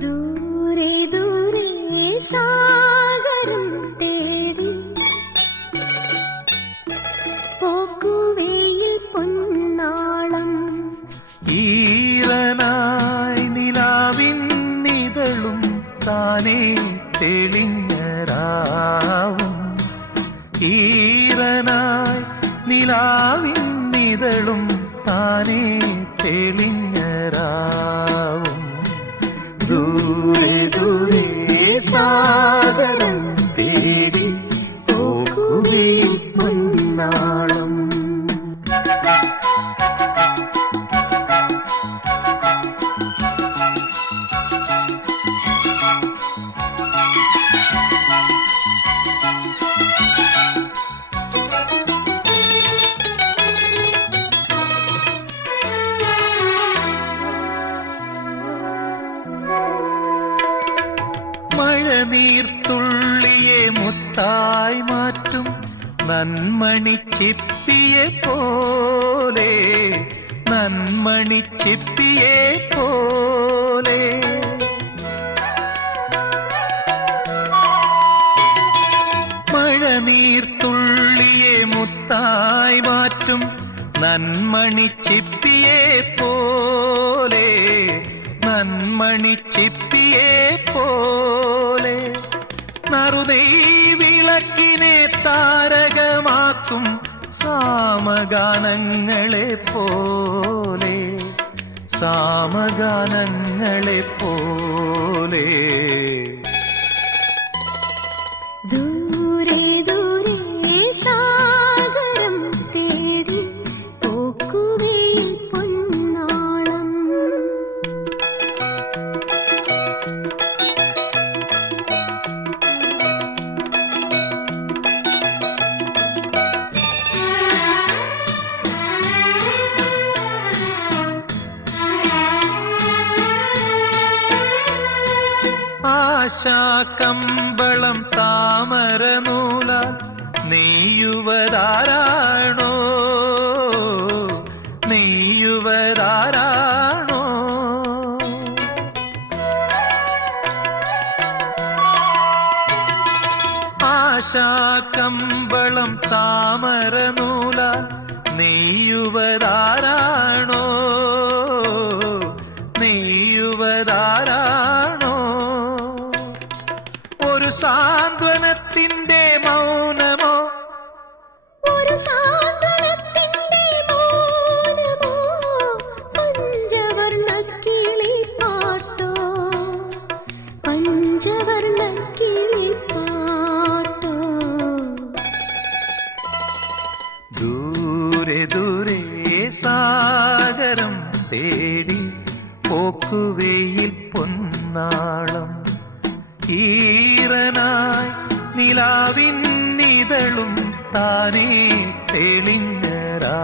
ദൂരെ താനേ തെളിഞ്ഞരാവും. ഈറനായി നിലാവിന്നിതളും താനേ തെളിഞ്ഞരാവും നന്മണി ചിപ്പിയെ പോലെ നന്മണി ചിപ്പിയെ പോലെ. മഴനീർത്തുള്ളിയെ മുത്തായി മാറ്റും നന്മണി ചിപ്പിയെ പോലെ നന്മണി ചിപ്പിയെ പോലെ. നറുതൈ വിളക്കിനെ താരകമാക്കും സാമഗാനങ്ങളെ പോലെ സാമഗാനങ്ങളെ പോലെ. ആശാകമ്പളം താമര നൂലാൽ നെയ്യുവതാരാണോ ആശാ ആശാകമ്പളം താമര നൂല നെയ്യുവതാരാണോ സാന്ത്വനത്തിന്റെ മൗനമോ? ഒരു സാന്ത്വനത്തിന്റെ മൗനമോ? പഞ്ചവർണ കിളിപ്പാട്ടോ പഞ്ചവർണ കിളിപ്പാട്ടോ ദൂരെ ദൂരെ സാഗരം തേടി പോക്കുവെയിൽ പൊന്നാളം. ഈറനായി നിലാവിന്നിതളും താനേ തെളിഞ്ഞരാ